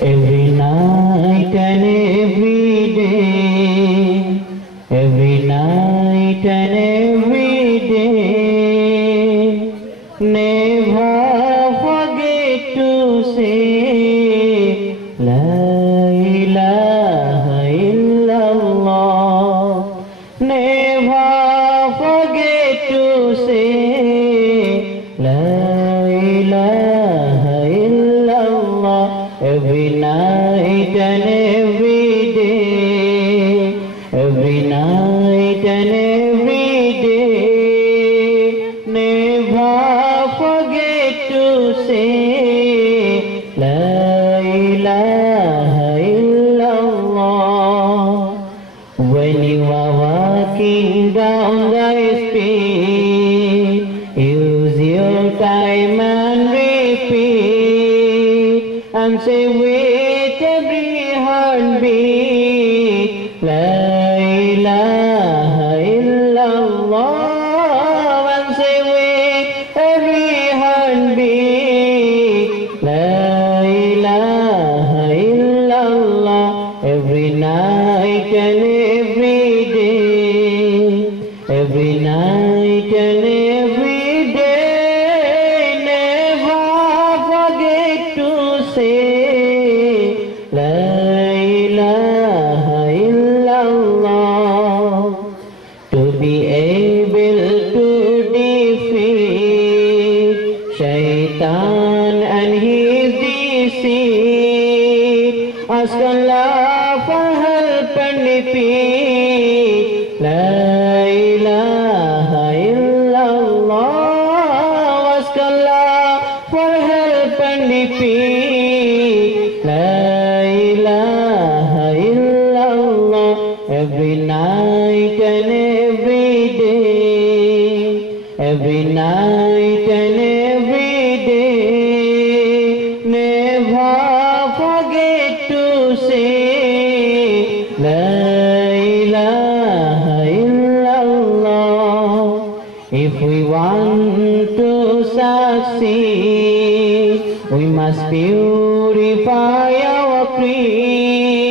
Every night and every day, every night and every day, never forget to say La ilaha illallah. Never forget to say La ilaha illallah. Every night and every day, every night and every day, never forget to say La ilaha illallah. When you are walking down the street, use your time and repeat, and say with every heartbeat, La ilaha illallah. And say with every heartbeat, La ilaha illallah. Every night and every day, every night and every day, never forget to say La ilaha illallah. To be able to defeat Shaitan and his deceit, ask Allah for help and repeat La ilaha illallah. Ask Allah for help and repeat La ilaha illallah. Every night and every day, every night and every day, never forget to say La ilaha illallah. If we want to succeed, we must purify our creed.